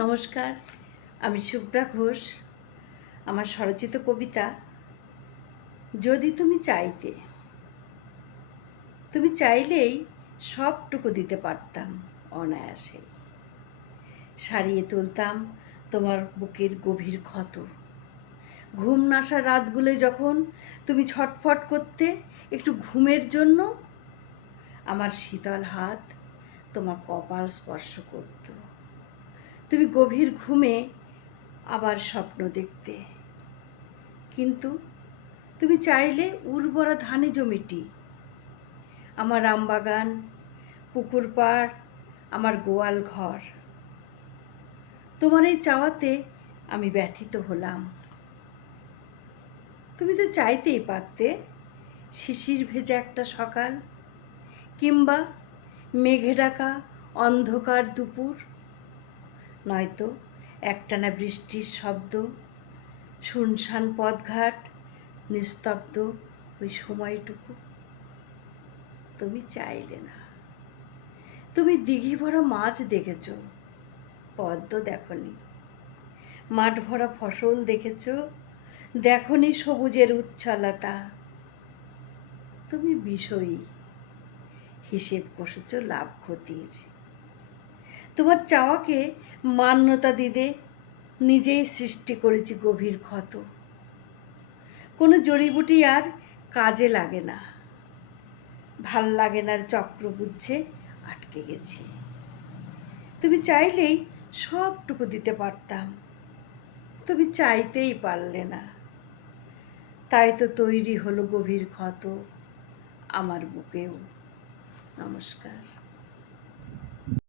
নমস্কার, আমি শুভ্রা ঘোষ, আমার স্বরচিত কবিতা, যদি তুমি চাইতে। তুমি চাইলেই সবটুকু দিতে পারতাম অনায়াসে। সারিয়ে তুলতাম তোমার বুকের গভীর ক্ষত। ঘুম নাশা রাতগুলো যখন তুমি ছটফট করতে একটু ঘুমের জন্য আমার শীতল হাত তোমার কপাল স্পর্শ করতো। তুমি গভীর ঘুমে আবার স্বপ্ন দেখতে। কিন্তু তুমি চাইলে উর্বরা ধানে জমিটি আমার আমবাগান পুকুর পাড়, আমার গোয়াল ঘর। তোমার এই চাওয়াতে আমি ব্যথিত হলাম। তুমি তো চাইতেই পারতে, শিশির ভেজা একটা সকাল কিংবা মেঘে ডাকা অন্ধকার দুপুর। নয়তো একটানা বৃষ্টির শব্দ, শুনশান পথঘাট, নিস্তব্ধ ওই সময়টুকু। তুমি চাইলে না। তুমি দিঘি ভরা মাছ দেখেছ, পদ্ম দেখনি। মাঠ ভরা ফসল দেখেছ, দেখনি সবুজের উচ্ছলতা। তুমি বিষয়ী, হিসেব কষেছ লাভ ক্ষতির। তোমার চাওয়াকে মান্যতা দিতে নিজেই সৃষ্টি করেছি গভীর ক্ষত। কোনো জড়িবুটি আর কাজে লাগে না। ভালো লাগে না আর চক্র বুঝছে আটকে গেছি। তুমি চাইলেই সবটুকু দিতে পারতাম। তুমি চাইতেই পারলে না। তাই তো তৈরি হলো গভীর ক্ষত। আমার বুকেও নমস্কার।